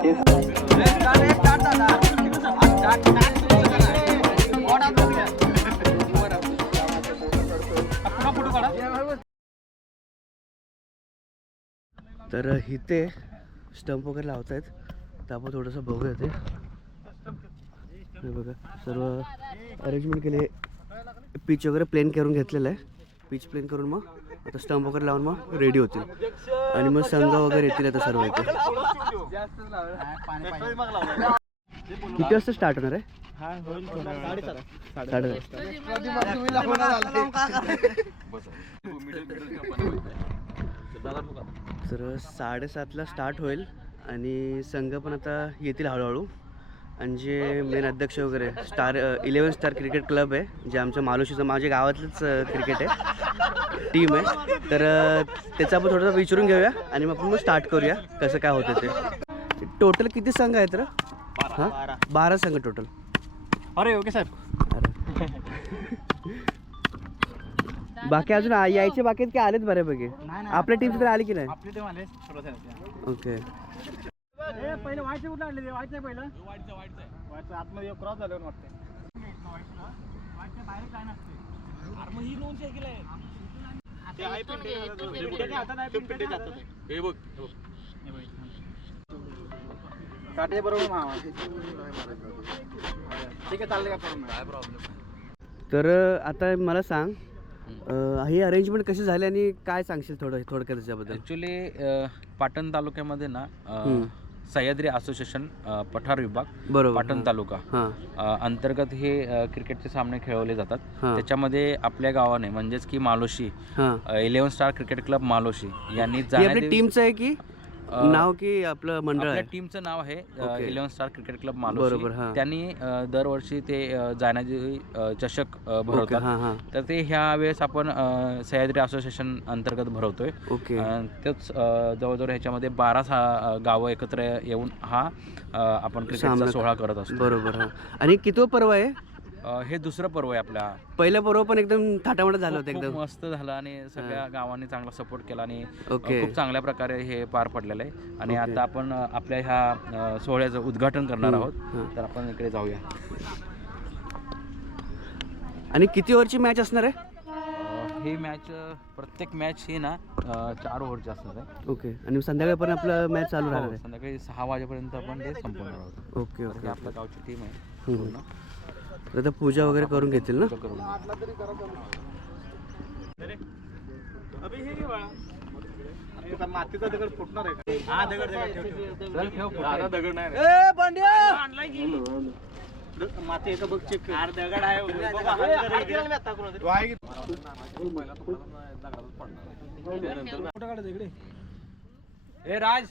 तर इथे स्टंप वगैरे लावत आहेत, तर आपण थोडंसं बघूया ते. बघा सर्व अरेंजमेंट केले, पिच वगैरे प्लेन करून घेतलेलं आहे. पिच प्लेन करून मग आता स्टंप वगैरे लावून मग रेडी होतील आणि मग संघ वगैरे येतील आता सर्व इथे. किती वाजता स्टार्ट होणार आहे? तर 7:30ला स्टार्ट होईल आणि संघ पण आता येतील हळूहळू. आणि जे मेन अध्यक्ष वगैरे स्टार 11 स्टार क्रिकेट क्लब आहे, जे आमच्या मालोशीचं माझ्या गावातलंच क्रिकेट आहे टीम आहे, तर त्याचं आपण थोडंसं विचारून घेऊया आणि मग आपण स्टार्ट करूया कसं काय होतं ते. टोटल किती संघ आहेत रे? हां 12 संघ टोटल. अरे ओके सर. बाकी अजून यायचे बाकी आहेत की आलेत बऱ्यापैकी? आपल्या टीमची तर आली की नाही? आपली टीम आले. ओके. पहिले व्हायचं कुठलं आणले ते? व्हायचं पहिलं व्हायचं आतमध्ये क्रॉस झाल्यावर वाटते. बाहेर काय नसते. अरे मग ही नोंद सायकल आहे. ते आहे पिंडे हातात आहे, पिंडे जातात. हे बघ काटे बरोबर मामा. ठीक आहे चालले का करून काय प्रॉब्लेम. तर आता मला सांग ही अरेंजमेंट कशी झाली आणि काय सांगशील थोडक्यात त्याच्याबद्दल? ॲक्च्युली पाटण तालुक्यामध्ये ना सह्याद्री असोसिएशन पठार विभाग बरोबर पाटण तालुका अंतर्गत हे क्रिकेटचे सामने खेळवले जातात. त्याच्यामध्ये आपल्या गावाने म्हणजेच की मालोशी 11 स्टार क्रिकेट क्लब मालोशी यांनी टीमचं आहे की नाव की आपलं मंडळ? आपल्या टीमचं नाव आहे 11 स्टार क्रिकेट क्लब मालोशी. त्यांनी दरवर्षी ते जाण्याची चषक भरवतात, तर ते ह्या वेळेस आपण सह्याद्री असोसिएशन अंतर्गत भरवतोय. तेच जवळजवळ ह्याच्यामध्ये 12 गावं एकत्र येऊन हा आपण क्रिकेटचा सोहळा करत असतो. बरोबर. आणि कितवं पर्व आहे हे? दुसरं पर्व आहे. आपल्या पहिलं पर्व पण एकदम थाटामाटात झालं होतं, एकदम मस्त झालं आणि सगळ्या गावांनी चांगला सपोर्ट केला आणि खूप चांगल्या प्रकारे हे पार पडलेलं आहे. आणि आता आपण आपल्या ह्या सोहळ्याचं उद्घाटन करणार आहोत, तर आपण इकडे जाऊया. आणि किती ओव्हरची मॅच असणार आहे? ही मॅच प्रत्येक मॅच ही ना 4 ओव्हरची असणार आहे. ओके. आणि संध्याकाळपर्यंत आपलं मॅच चालू राहणार आहे? संध्याकाळी 6 वाजेपर्यंत आपण ते संपवणार आहोत. Okay okay. आपल्या गावची टीम आहे. आता पूजा वगैरे करून घेतील ना? मातीचा दगड फुटणार आहे का? हा दगड दगड नाही. माती एका बघ चेक कर. दगड आहे. ए राज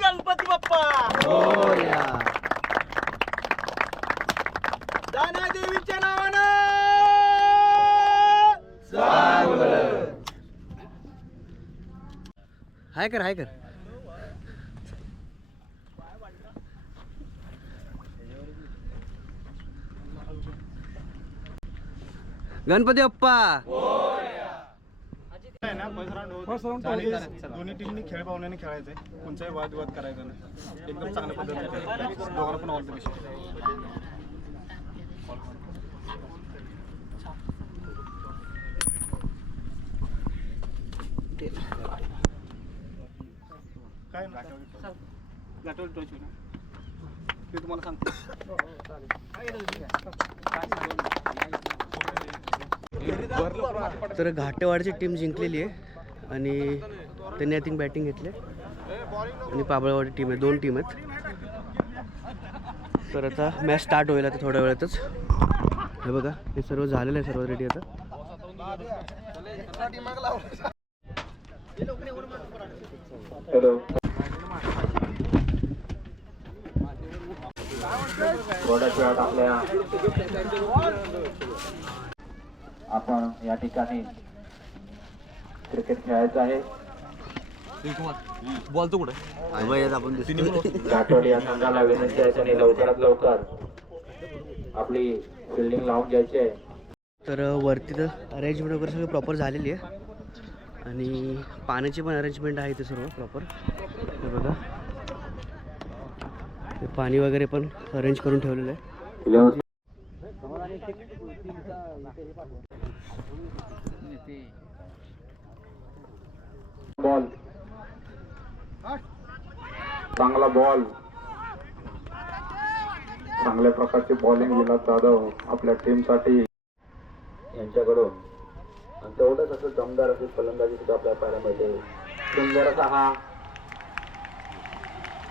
गणपती बाप्पा मोरया. दाना देवीच्या नावानं हाय कर. गणपती बाप्पा. दोन्ही टीमनी खेळ पाहुण्याने खेळायचंय, कोणताही वादविवाद करायचा नाही, एकदम चांगल्या पद्धतीने दोघांना पण ऑल द बेस्ट. काय गाठवलं टच होईल ते तुम्हाला सांगतो. तर घाटेवाडची टीम जिंकलेली आहे आणि त्यांनी आय थिंक बॅटिंग घेतली आणि पाबळवाडी टीम आहे, 2 टीम आहेत. तर आता मॅच स्टार्ट होईल आता थोड्या वेळातच. हे बघा हे सर्व झालेलं आहे, सर्व रेडी आता. थोड्याच वेळात आपण या ठिकाणी क्रिकेट खेळायचं आहे. बॉल तो कुठे आपण दिसतोय. घाटवाडी या संघाला विनंती आहे त्यांनी लवकरात लवकर आपली फिल्डिंग लावून घ्यायची आहे. तर वरती तर अरेंजमेंट वगैरे सगळं प्रॉपर झालेली आहे आणि पाण्याची पण अरेंजमेंट आहे ते सर्व प्रॉपर. हे बघा ते पाणी वगैरे पण अरेंज करून ठेवलेलं आहे. बॉल चांगला बॉल, चांगल्या प्रकारची बॉलिंग विलास जाधव आपल्या टीमसाठी यांच्याकडून. आणि तेवढंच असं दमदार अशी फलंदाजी सुद्धा आपल्याला पाहायला मिळते. सुंदर असा हा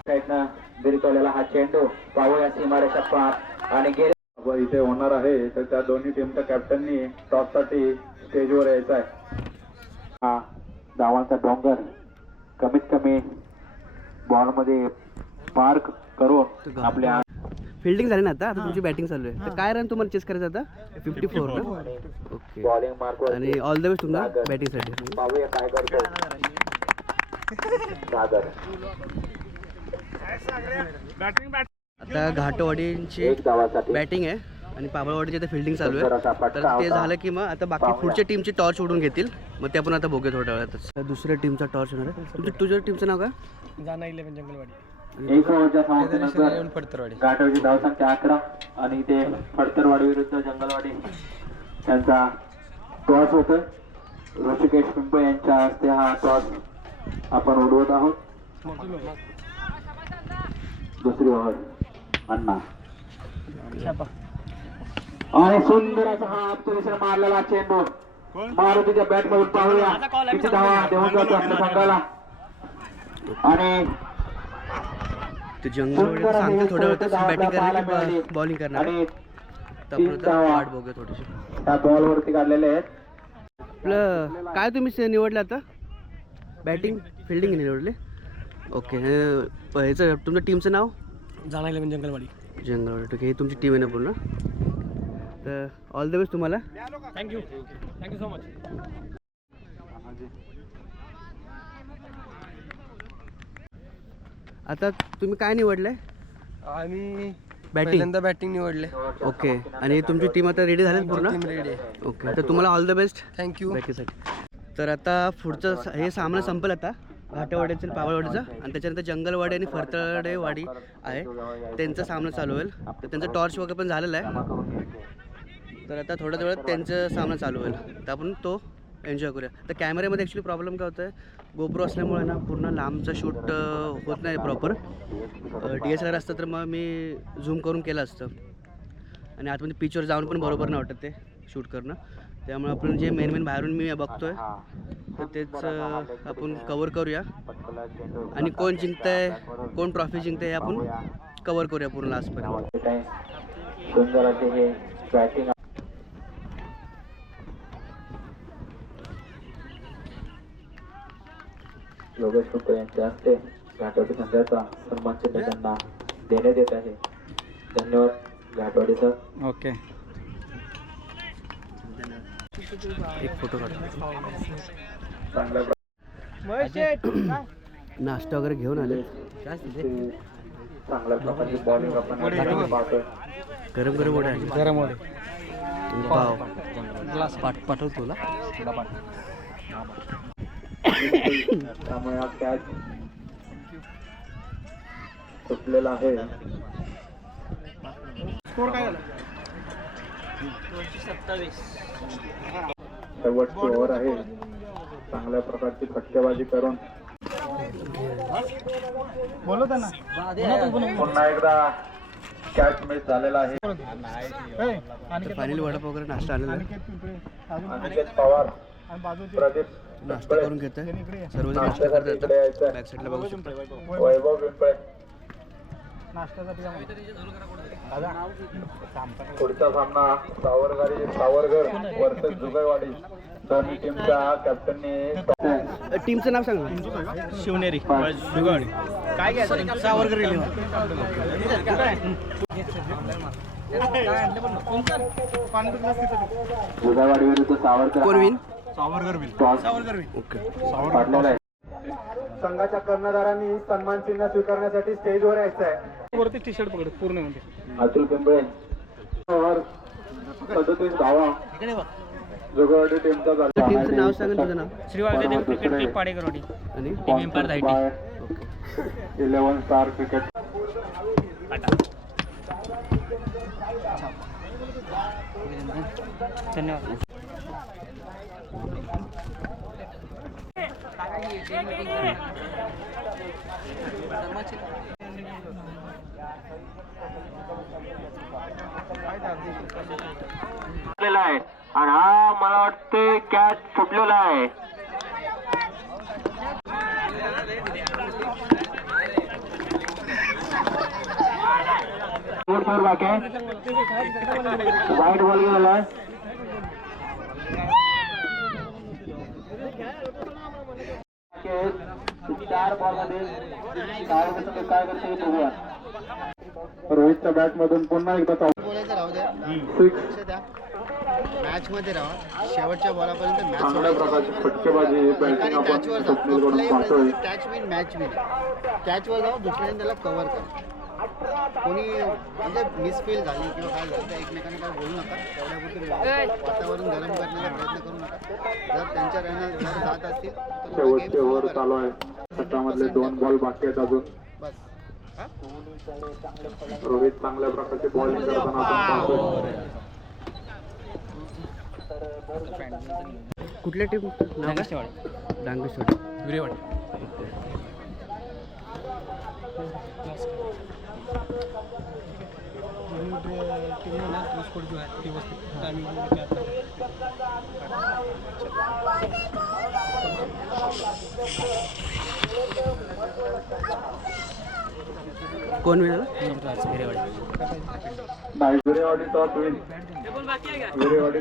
साईडनं बिरकवलेला हा चेंडू पाहूया सीमारेषा पार आणि गेले इथे होणार आहे. तर त्या दोन्ही टीमच्या कॅप्टननी टॉससाठी स्टेजवर यायचं आहे. हा धावांचा डोंगर कमीत कमी बॉलमध्ये पार्क करून आपल्या फिल्डिंग झाली ना आता तुमची बॅटिंग चालू आहे. तर काय रन तुम्हाला चेस करायचं आता 54 ना. ओके बॉलिंग मार्क आणि ऑल द बेस्ट तुम्हाला बॅटिंगसाठी. पाहूया काय करतो सागर. आता घाटवाडींची एक धावासाठी बॅटिंग आहे आणि पाबळवाडीची आता फिल्डिंग चालू आहे. तर ते झालं की मग आता बाकी पुढच्या टीमची टॉर्च उडून घेतील. मग ते आपण आता बघूया थोड्या वेळातच. दुसऱ्या टीमचा टॉर्च होणार आहे. तुझ्या टीमचं नाव काय? जाना 11 जंगलवाडी. एक ओव्हरच्या समाप्तीनंतर घाटवाडीची धावसंख्या 11 आणि ते फडतरवाडी विरुद्ध जंगलवाडी यांचा टॉस होतोय. ऋषिकेश पिंपळे यांच्या हस्ते हा टॉस आपण उडवत आहोत. दुसरी ओव्हर अण्णा आणि सुंदर असा हा अपचरीसर मारलेला चेंडू मारुतीच्या बॅट मधून पाहूया किती धावा देऊन जातो आपल्या संघाला. आणि ते जंगलवाडी सांगते थोड्या वेळातच बॅटिंग करणार की बॉलिंग करणार. तर आपण आता वाट बघूया थोडीशी. त्या बॉल वरती काढलेले आहेत. आपलं काय तुम्ही निवडलं आता? बॅटिंग फिल्डिंग निवडले. ओके ह्याचं तुमच्या टीमचं नाव? जाना 11 जंगलवाडी. जंगलवाडी. ठीक आहे ही तुमची टीम आहे ना पूर्ण. तर ऑल द बेस्ट तुम्हाला. Thank you so much. आता तुम्ही काय निवडलंय? आम्ही बॅटिंग. पहिल्यांदा बॅटिंग निवडले. ओके आणि तुमची टीम आता रेडी झाली पूर्ण? टीम रेडी आहे. ओके तर तुम्हाला ऑल द बेस्ट थँक्यू. बॅकीसाठी. तर आता पुढचं हे सामना संपलं आता घाटवाड्याचं आणि पावळवाडीचं आणि त्याच्यानंतर जंगलवाडी आणि फरतडेवाडी आहे त्यांचा सामना चालू होईल. तर त्यांचं टॉर्च वगैरे पण झालेलं आहे. तर आता थोड्या वेळात त्यांचा सामना चालू होईल. तर आपण तो एन्जॉय करूया. तर कॅमेऱ्यामध्ये ॲक्च्युली प्रॉब्लेम काय होतं आहे गोप्रो असल्यामुळे ना पूर्ण लांबचं शूट होत नाही प्रॉपर. DSLR असतं तर मग मी झूम करून केलं असतं आणि आतमध्ये पिचवर जाऊन पण बरोबर नाही वाटत ते शूट करणं. त्यामुळे आपण जे मेन बाहेरून मी बघतोय तर तेच आपण कवर करूया आणि कोण जिंकतंय कोण ट्रॉफी जिंकतंय हे आपण कवर करूया पूर्ण लास्टपर्यंत. सुंदर असे हे बॅटिंग योगेश पिंपळे यांच्या हस्ते घाटवाडी संघाचा सन्मान चिन्ह त्यांना देण्यात येत आहे. धन्यवाद घाटवाडी सर. ओके एक फोटो काढतो. चांगल्या नाश्ता वगैरे घेऊन आले. चांगल्या प्रकारची बॉलिंग आपण पाहतोय. गरम गरम वडे आहे. गरम वडे. पाव ग्लास पाठवतो तुला. त्यामुळे हा कॅच सुटलेला आहे. स्कोर काय झाला? शेवटची ओव्हर आहे. चांगल्या प्रकारची फटकेबाजी करून पुन्हा एकदा कॅच मिस झालेला आहे. फायनली वडापाव वगैरे नाश्ता आलेला आहे. अनिकेत पवार प्रदीप नाश्ता करून घेतोय सर्वजण नाश्ता करतात. बॅक साईडला बघू शकतो. वैभव पिंपळे. पुढचा सामना सावरगर वर्सेस जुगलवाडी. दोन्ही टीमच्या कॅप्टनने टीमचं नाव सांगा. शिवनेरी जुगलवाडी. काय घ्यायचं सावरकर दुधावाडी विरुद्ध सावरकर कोण विन पाडलेला आहे. संघाच्या कर्णधारांनी सन्मान चिन्ह स्वीकारण्यासाठी स्टेजवर यायचं आहे. वरती टी शर्ट पकड पूर्ण म्हणजे अतुल पिंपळे 37 धावा जोगवाडी टीमचा झाला. टीमचं नाव सांगा तुझं नाव श्री वाळदेव क्रिकेट क्लब पाडेकरवाडी आणि टीम एम्पायर धायटी 11 स्टार क्रिकेट धन्यवाद. आहे आणि हा मला वाटतं कॅच फुटलेला आहे. वाईट बॉल गेला. चार बॉल मध्ये काय करते बघूया. रोहितच्या बॅट मधून पुन्हा एकदा बोलायचं राहू द्या मॅच मध्ये राहा शेवटच्या बॉलापर्यंत मॅच चांगल्या प्रकारची फटकेबाजी बॅटिंग आपण कॅचवर स्वप्नीलकडून पाहतोय. कॅच विन मॅच विन कॅचवर जाऊ दुसऱ्याने त्याला कव्हर करा. कोणी म्हणजे मिसफील झाली किंवा काय झालं तर एकमेकांना काय बोलू नका. तेवढ्यापुरते वातावरण गरम करण्याचा प्रयत्न करू नका. जर त्यांच्या रन जर जात असतील तर शेवटचे ओव्हर चालू आहे. सत्रामधले 2 बॉल बाकी आहेत अजून. बस रोहित चांगल्या प्रकारचे बॉलिंग करताना आपण पाहतोय. कुठल्या टीम नाव काय? डांगेश्वर विरेवाडी. कोण मिळालं? विरेवाडी टॉस विन. विरेवाडी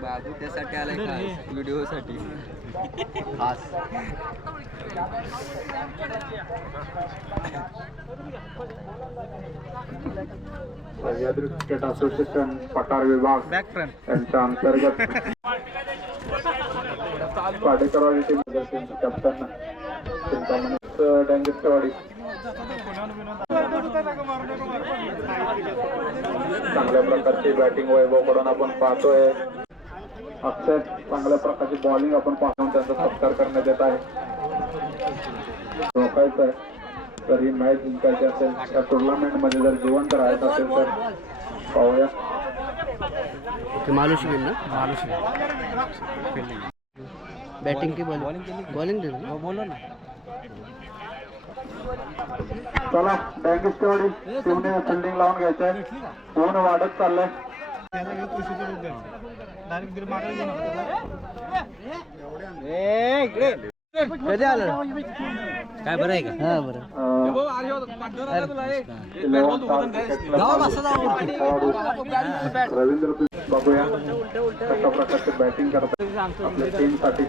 बाबू त्यासाठी आलाय का व्हिडिओसाठी खास. सह्याद्री क्रिकेट असोसिएशन पठार विभाग यांच्या अंतर्गत पाडेकरवाडी टीम कॅप्टन डांगेश्वरवाडी चांगल्या प्रकारची बॅटिंग वैभवकडून आपण पाहतोय. अक्षय चांगल्या प्रकारची बॉलिंग आपण पाहून त्यांचा सत्कार करण्यात येत आहे. रोखायचं आहे तर ही मॅच जिंकायची असेल त्या टुर्नामेंट मध्ये जर जिवंत राहायचं असेल तर पाहूया. मालुशी विन ना बॅटिंग की बॉलिंग दिली बोलो ना. चला डांगेश्वरवाडी टीमने फिल्डिंग लावून घ्यायचंय. पूर्ण वाढत चाललंय. कधी आलं काय बरं आहे का? हा बरं. रवींद्र बघूया कशा प्रकारचे बॅटिंग करतात आपल्या टीमसाठी.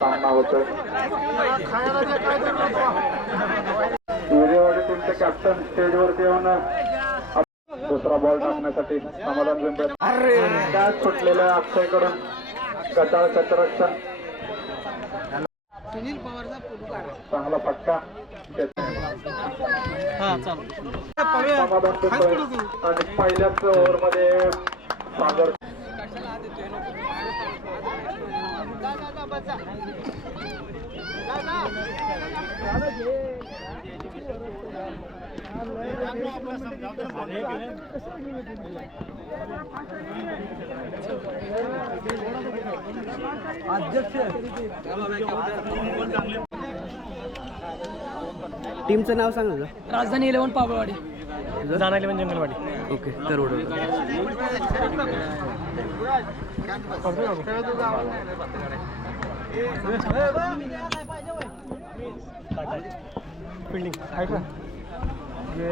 सामना होतोय. विरेवाडी टीमचे कॅप्टन स्टेजवरती येऊन दुसरा बॉल टाकण्यासाठी समाधान पिंपळे. कॅच सुटलेल्या अक्षयकडून गटाळ क्षेत्ररक्षण चांगला फटका समाधान पिंपळे आणि पहिल्याच ओव्हरमध्ये सागर टीमचं नाव सांगा का? राजधानी 11 पाबळवाडी, तुझं? जाना 11 जंगलवाडी. ओके करवड. फिल्डिंग आहे का? जे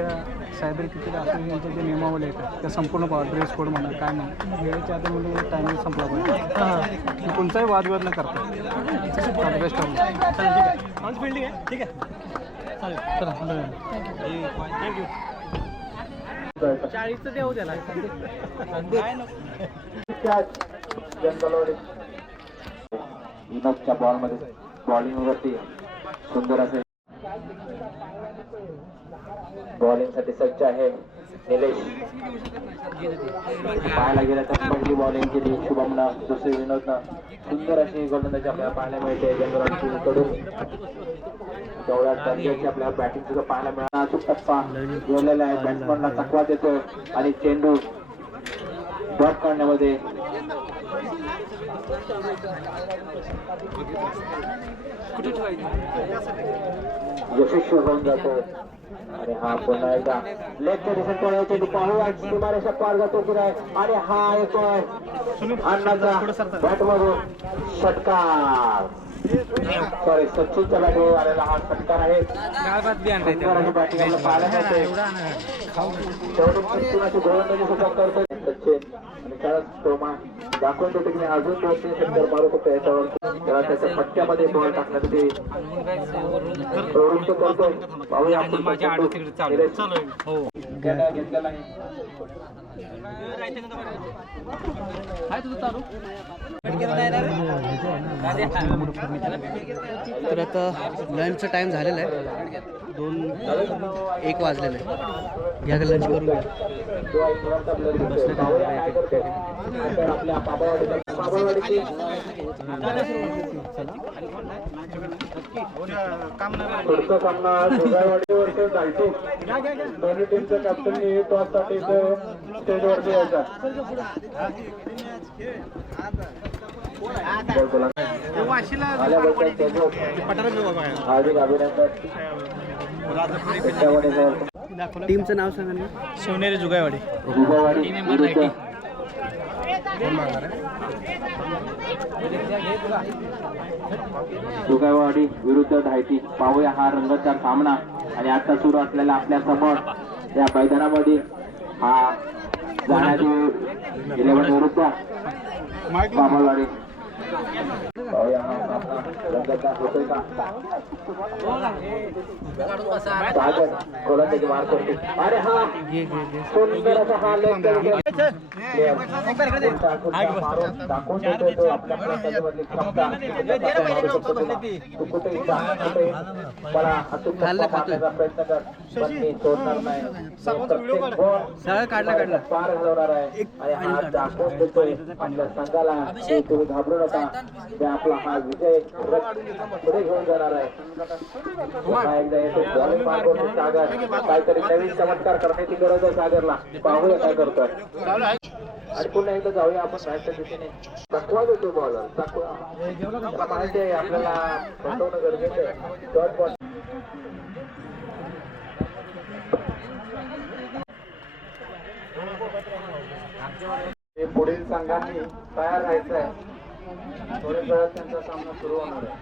सायबर क्रिकेट असोसिएशनचे जे नियमावली आहेत त्या संपूर्ण ड्रेस कोड म्हणा काय म्हणा वेळेच्या आधी म्हणजे टायमिंग संपला पाहिजे. कोणताही वादविवाद न करता बेस्ट ऑफ फिल्डिंग आहे. ठीक आहे चालेल. चला थँक्यू. 40चं देऊ त्याला. इनॉफच्या बॉलमध्ये बॉलिंगवरती सुंदर असे बॉलिंगसाठी सज्ज आहे निलेश. पाहायला गेलं तर पहिली बॉलिंग केली शुभमनं, दुसरी विनोदनं. सुंदर अशी गोलंदाजी आपल्याला पाहायला मिळते कडून. तेवढ्या दर्जाची आपल्याला बॅटिंग सुद्धा पाहायला मिळाला. अचूक टप्पा गेलेला आहे, बॅट्समनला चकवा देतोय आणि चेंडू डॉट काढण्यामध्ये यशस्वी होऊन जातो. आणि हा पुन्हा एकदा लेगच्या दिशेने चेंडू पाहूया सीमारेषा पार जातो की नाही. आणि हा येतोय अण्णाचा बॅटवरून षटकार. सॉरी सचिनच्या बॅटवर आलेला हा षटकार आहे. सुंदर अशी बॅटिंग आपल्याला पाहायला मिळते. तेवढी अशी गोलंदाजी सुद्धा करतोय सचिन. आणि खरंच तो दाखवून देतो की अजून 2-3 षटकार मारू शकतो याच्यावर. त्याला त्याच्या पट्ट्यामध्ये बॉल टाकण्यासाठी प्रवृत्त करतोय. पाहूया आपण घेतलेला आहे. तर आता लंचचा टाईम झालेला आहे. 2-1 वाजलेलं आहे. या लंच करून घ्या. आपल्या पाबळवाडीची पुढचा सामना जोगाईवाडी वर्सेस धायटी. दोन्ही टीमच्या कॅप्टननी टॉससाठी स्टेजवरती यायचा. हार्दिक अभिनंदन. टीमचं नाव सांगा ना. शिवनेरी जुगाईवाडी. जुगाईवाडी विरुद्ध धायटी. पाहूया हा रंगतदार सामना. आणि आता सुरू असलेला आपल्या समोर या मैदानामध्ये हा जाण्याची 11 विरुद्ध पाबळवाडी. पाहूया हा सामना रंगतदार होतोय का. गोलंदाजी मार करते. अरे हा सुंदर असा हा लेग दाखवून देतोय तो आपल्या फलंदाजीमधली क्षमता. मला अचूक मारण्याचा प्रयत्न कर पण मी सोडणार नाही. पार घालवणार आहे. आणि हा दाखवून देतोय आपल्या संघाला की तुम्ही घाबरू नका. ते आपला हा विजय पुढे घेऊन जाणार आहे. पुन्हा एकदा येतो बॉलिंग पार करतो सागर. काहीतरी नवीन चमत्कार करण्याची गरज आहे सागरला. पाहूया काय करतोय. आणि पुन्हा एकदा जाऊया आपण बाहेरच्या दिशेने. चकवा देतो बॉलर. चकवा माहिती आहे आपल्याला बसवणं गरजेचं आहे. डॉट बॉल पुढील संघांनी तयार राहायचं आहे. थोड्या वेळात त्यांचा सामना सुरू होणार आहे.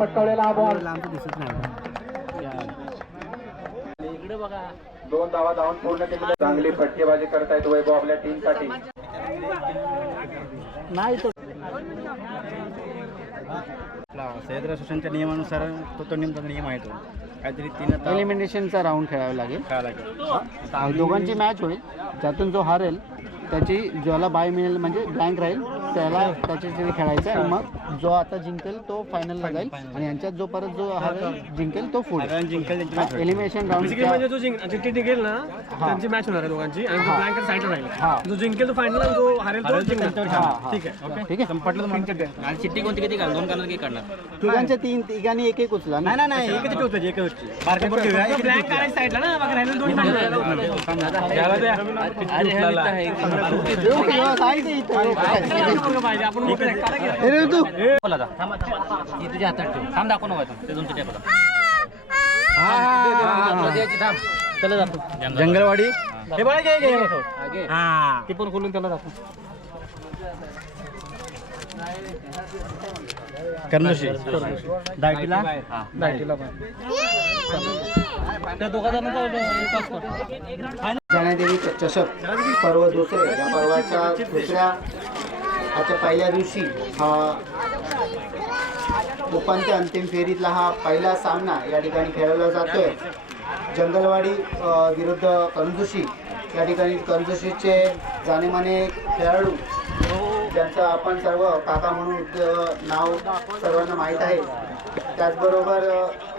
पटकावलेला हा बॉल दिसत नाही. 2 धावा धावून पूर्ण केली. चांगली फटकेबाजी करतायत वैभव आपल्या टीमसाठी. नाही तो सह्याद्री असोसिएशनच्या नियमानुसार तो नियम आहे. तो काहीतरी 3 एलिमिनेशनचा राऊंड खेळावा लागेल. दोघांची मॅच होईल. ज्यातून जो हारेल त्याची ज्याला बाय मिळेल म्हणजे ब्लँक राहील त्याला त्याच्याशी खेळायचं आहे. मग जो आता जिंकेल तो फायनलला जाईल. आणि यांच्यात जो परत जो हारेल जिंकेल तो पुढे जिंकेल. एलिमिनेशन राऊंड जो जिंकेल ना त्यांची मॅच होणार आहे दोघांची. आणि जो ब्लँक साईडला राहील. जो जिंकेल तो फायनल, जो हारेल तो जिंकेल. ठीक आहे. ठीक आहे. पटलं. चिठ्ठी कोणती किती काढ 2 काढणार की काढणार. तिघांच्या तिघांनी एक उचला. नाही एकच ठेवतो. एकच ब्लँक काढायचं साईडला ना. बाकी राहिलेलं 2 पाहिजे. आपण तुझ्या हातात ठेव. थांब दाखव नव्हतं ते तुमच्या टेपला. जंगलवाडी हे बघा घे हा ते पण खोलून त्याला दाखव. कर्णशी दायटीला त्या दोघा जाण्यादेवी चषक पर्व दुसरे या पर्वाच्या आजच्या पहिल्या दिवशी हा उपांत्य अंतिम फेरीतला हा पहिला सामना या ठिकाणी खेळवला जातोय. जंगलवाडी विरुद्ध कंजूशी. या ठिकाणी कंजूशीचे जाणेमाने खेळाडू ज्यांचं आपण सर्व काका म्हणून नाव सर्वांना माहीत आहे. त्याचबरोबर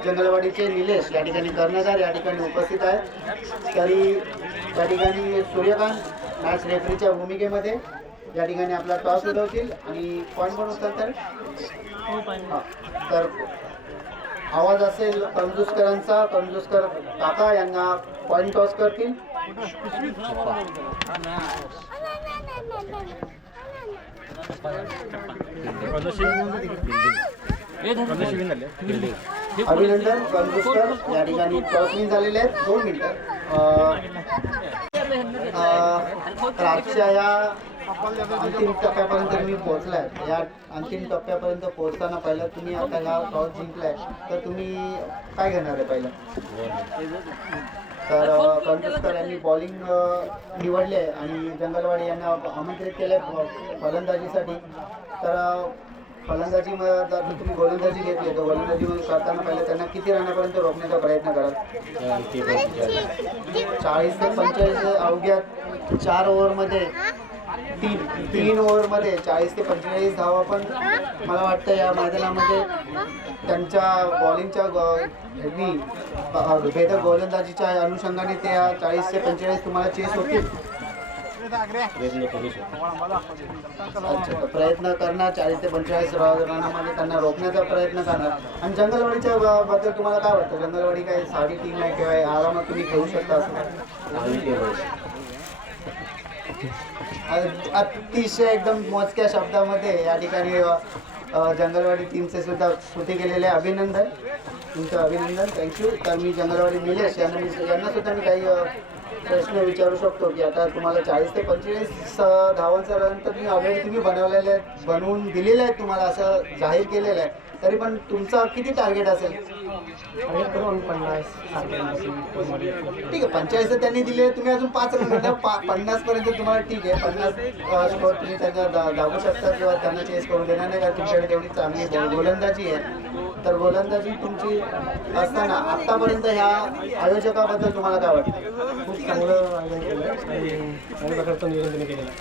जंगलवाडीचे निलेश या ठिकाणी कर्णधार या ठिकाणी उपस्थित आहेत. तरी या ठिकाणी सूर्यकांत मॅच रेफरीच्या भूमिकेमध्ये या ठिकाणी आपला टॉस उडवतील आणि पॉईंट पण उचलतात. तर आवाज असेल कंजूसकरांचा. कंजूसकर काका यांना पॉईंट टॉस करतील. अभिनंदन कंजूसकर या ठिकाणी टॉस विन झालेले आहेत. 2 मिनिटं. तर आजच्या या अंतिम टप्प्यापर्यंत तुम्ही पोहोचलाय. या अंतिम टप्प्यापर्यंत पोहोचताना पहिला तुम्ही आता हा टॉस जिंकलाय तर तुम्ही काय घेणार आहे पहिलं? तर कंजूसकर यांनी बॉलिंग निवडली आहे आणि जंगलवाडी यांना आमंत्रित केलं आहे फलंदाजीसाठी. तर फलंदाजीमध्ये जर तुम्ही गोलंदाजी घेतली तर गोलंदाजीमध्ये करताना पहिलं त्यांना किती रनापर्यंत रोखण्याचा प्रयत्न कराल? 40 ते 45 अवघ्या 4 ओव्हरमध्ये 3 ओव्हरमध्ये 40 ते 45 धावा. पण मला वाटतं या मैदानामध्ये त्यांच्या बॉलिंगच्या भेदक गोलंदाजीच्या अनुषंगाने ते 40 ते 45 तुम्हाला चेस होतील. अच्छा, प्रयत्न करणार 40 ते 45 रनामध्ये त्यांना रोखण्याचा प्रयत्न करणार. आणि जंगलवाडीच्या बद्दल तुम्हाला काय वाटतं? जंगलवाडी काय साधी टीम आहे किंवा आरामात तुम्ही खेळू शकता असं? अतिशय एकदम मोजक्या शब्दामध्ये या ठिकाणी जंगलवाडी टीमचे सुद्धा स्तुती केलेले आहे. अभिनंदन, तुमचं अभिनंदन, थँक्यू. तर मी जंगलवाडी निलेश यांना सुद्धा मी काही प्रश्न विचारू शकतो की आता तुम्हाला 40 ते 45 धावांचा रन तर तुम्ही ऑलरेडी तुम्ही बनवलेले आहेत, बनवून दिलेले आहेत, तुम्हाला असं जाहीर केलेलं आहे. तरी पण तुमचा किती टार्गेट असेल? 50. ठीक आहे, 45 त्यांनी दिले, तुम्ही अजून 5 रन 50 पर्यंत तुम्हाला ठीक आहे. 50 स्कोर तुम्ही त्यांना दाबू शकता किंवा त्यांना चेस करून देणार नाही का तुमच्याकडे तेवढी चांगली गोलंदाजी आहे. तर गोलंदाजी तुमची असताना आत्तापर्यंत ह्या आयोजकाबद्दल तुम्हाला काय वाटतं? खूप चांगलं आयोजन केलं आणि चांगल्या प्रकारचं नियोजन केलेलं आहे.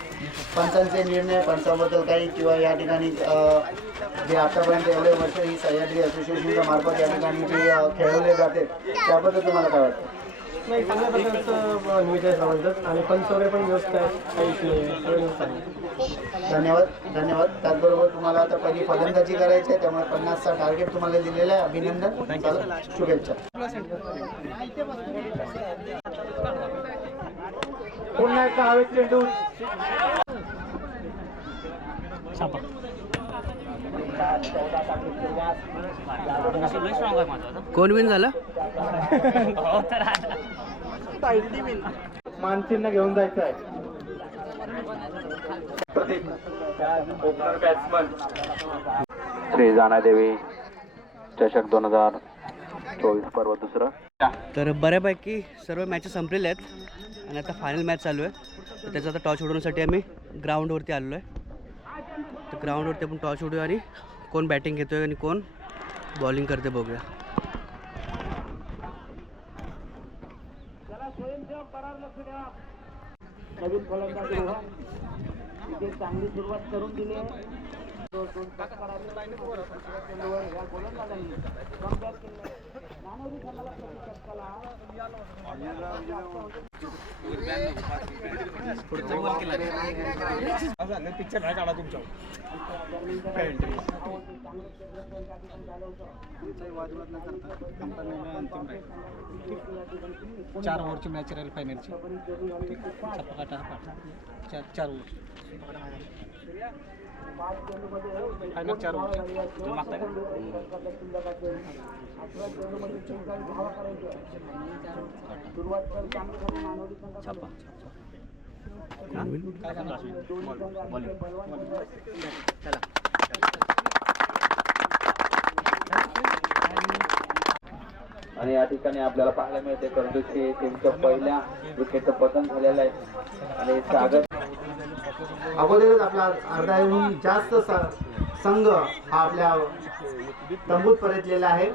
पंचांचे निर्णय, पंचाबद्दल काही किंवा या ठिकाणी जे आतापर्यंत एवढे वर्ष ही सह्याद्री असोसिएशनच्या मार्फत या ठिकाणी जे खेळवले जाते त्याबद्दल तुम्हाला काय वाटतं? नाही, चांगल्या प्रकारचं नियोजन लावतात आणि पंच वगैरे पण व्यवस्था आहे, काहीच नाही, सगळं व्यवस्था आहे. धन्यवाद, धन्यवाद. त्याचबरोबर तुम्हाला आता पहिली फलंदाजी करायची आहे, त्यामुळे 50चा टार्गेट तुम्हाला दिलेलं आहे. अभिनंदन, चला, शुभेच्छा. पुन्हा एकदा हवेत चेंडू छापा. कोण विन झालं? मानसींना घेऊन जायचं आहे. ओपनर बॅट्समन श्री जानादेवी चषक 2024 पर्व दुसरं. तर बऱ्यापैकी सर्व मॅचेस संपलेल्या आहेत आणि आता फायनल मॅच चालू आहे. तर त्याचा आता टॉस उडवण्यासाठी आम्ही ग्राउंडवरती आलेलो आहे. तर ग्राउंडवरती आपण टॉस उडूया आणि कोण बॅटिंग घेतो आहे आणि कोण बॉलिंग करते बघूया. नवीन फलंदाज चांगली सुरुवात करून दिली आहे. गोलंदाजांनी वादविवाद न करता अंपायर निर्णय अंतिम राहील. 4 ओव्हरची मॅच राहील फायनलची. छप्पा काटा पाठ 4 ओव्हर फायनल 4 ओव्हर. आणि या ठिकाणी आपल्याला पाहायला मिळते करंडूची टीमच्या पहिल्या विकेटचं पतन झालेलं आहे. आणि सागर अगोदरच आपला अर्ध्याहून जास्त संघ हा आपल्या तंबूत परतलेला आहे.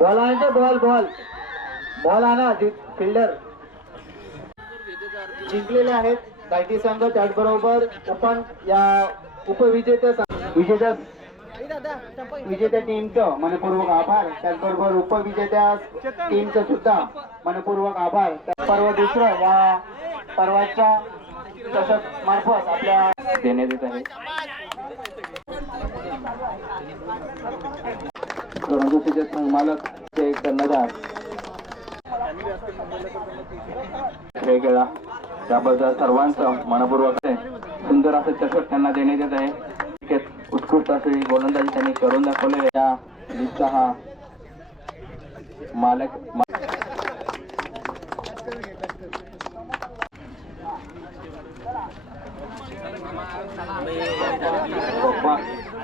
बॉल आणतो, बॉल आणा. फिल्डर जिंकलेले आहेत कायटी संघ. त्याचबरोबर विजेत्या टीमचं मनपूर्वक आभार. त्याचबरोबर उपविजेत्या टीमचं सुद्धा मनपूर्वक आभार. पर्व दुसरं या पर्वाच्या चषक मार्फत आपल्या देण्यात येत आहे. करंडूचे संघमालक ते कर्णधार खेळ खेळा त्याबद्दल सर्वांचं मनपूर्वक सुंदर असं चषक त्यांना देण्यात येत आहे. उत्कृष्ट अशी गोलंदाजी त्यांनी करून दाखवले. या लीगचा हा मालक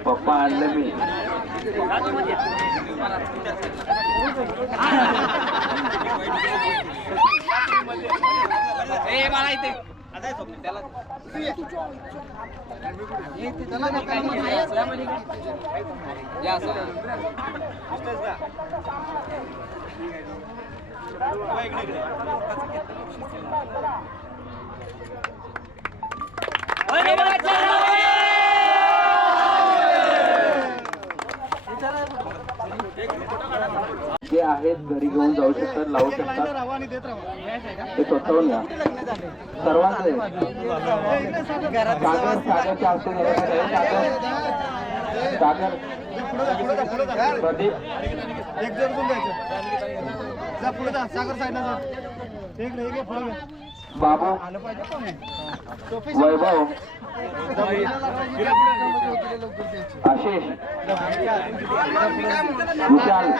पप्पा आणलं मी. जे आहेत घरी घेऊन जाऊ शकतात, लावू शकतात, ते स्वतःहून या सर्वांचे. सागरच्या हस्ते सागर प्रदीप बाबू वैभव आशिष विशाल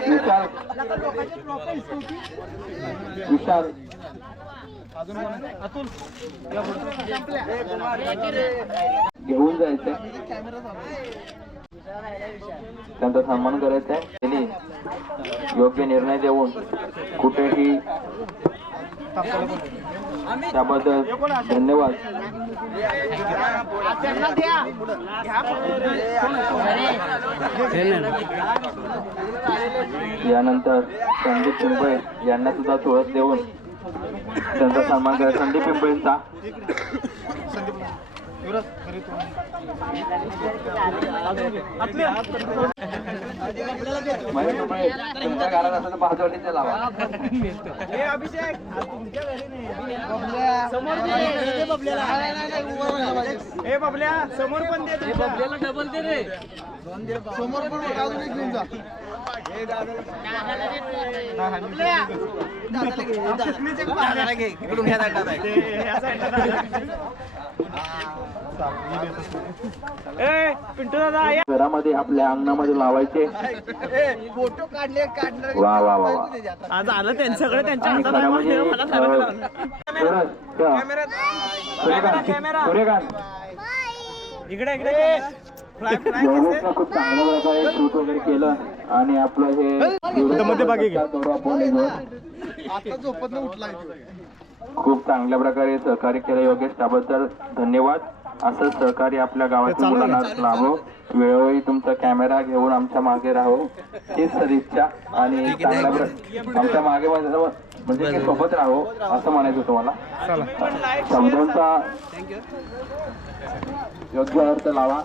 घेऊन जायचंय. त्यांचा सन्मान करायचा आहे. त्यांनी योग्य निर्णय देऊन कुठेही त्याबद्दल धन्यवाद. यानंतर संदीप पिंपळे यांना सुद्धा ओळख देऊन त्यांचा सन्मान करायचा. संदीप पिंपळेंचा तुमच्या घरात असं तर बाजूवाडीचं लावा. समोर पण डबल दे रे. समोर पण घेऊन जा. घरामध्ये आपल्या अंगणामध्ये लावायचे. फोटो काढले. वा वा वा आज आलं त्यांच्याकडे. त्यांच्या खूप चांगल्या प्रकारे शूट वगैरे केलं आणि आपलं हे खूप चांगल्या प्रकारे सहकार्य केलं योगेश. त्याबद्दल धन्यवाद. असं सहकार्य आपल्या गावातील मुलांना लाभो. वेळोवेळी तुमचा कॅमेरा घेऊन आमच्या मागे राहो हीच सदिच्छा. आणि चांगल्या आमच्या मागे म्हणजे सोबत राहो असं म्हणायचं तुम्हाला. शब्दांचा योग्य अर्थ लावा.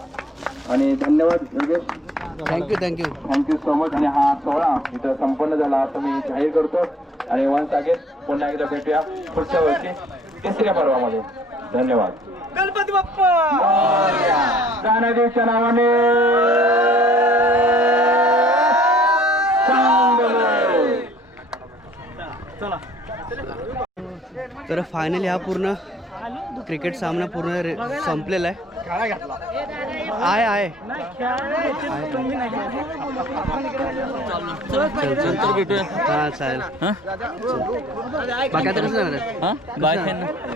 आणि धन्यवाद Yogesh. Thank you thank you. Thank you so much. आणि हा सोहळा इथं संपन्न झाला असं मी जाहीर करतो. आणि वन्स अगेन पुन्हा एकदा भेटूया पुढच्या वर्षी तिसऱ्या पर्वामध्ये. धन्यवाद. गणपती बाप्पा. दानादेवीच्या नावाने चला. तर फायनली हा पूर्ण क्रिकेट सामना पूर्ण संपलेला आहे. आहे नंतर भेटूया. हां चालेल. बाकी आता कसं जाणार आहे?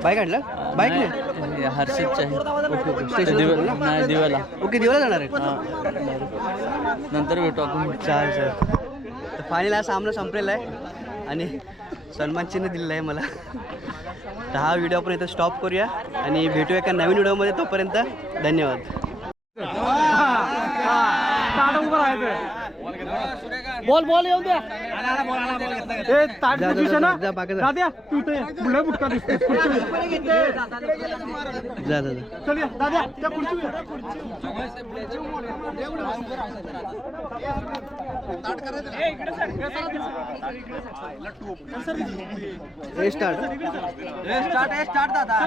बाईक आणलं? बाईक नाही हर्षदच्या ओके ओके स्टेशन नाही दिव्याला. ओके दिवाला जाणार आहे. नंतर भेटू आपण. चालेल. तर फायनल हा सामना संपलेला आहे आणि सन्मान चिन्ह दिलेलं आहे मला. तर हा व्हिडिओ आपण इथं स्टॉप करूया आणि भेटूया एका नवीन व्हिडिओमध्ये. तोपर्यंत धन्यवाद. बॉल येऊ द्या. ए ताट जा, जा, दिसते ना. जा, बाकी जा. दाद्या तू ते बुडा बुटका दिसते. जा. चल या दाद्या त्या खुर्ची. स्टार्ट दादा.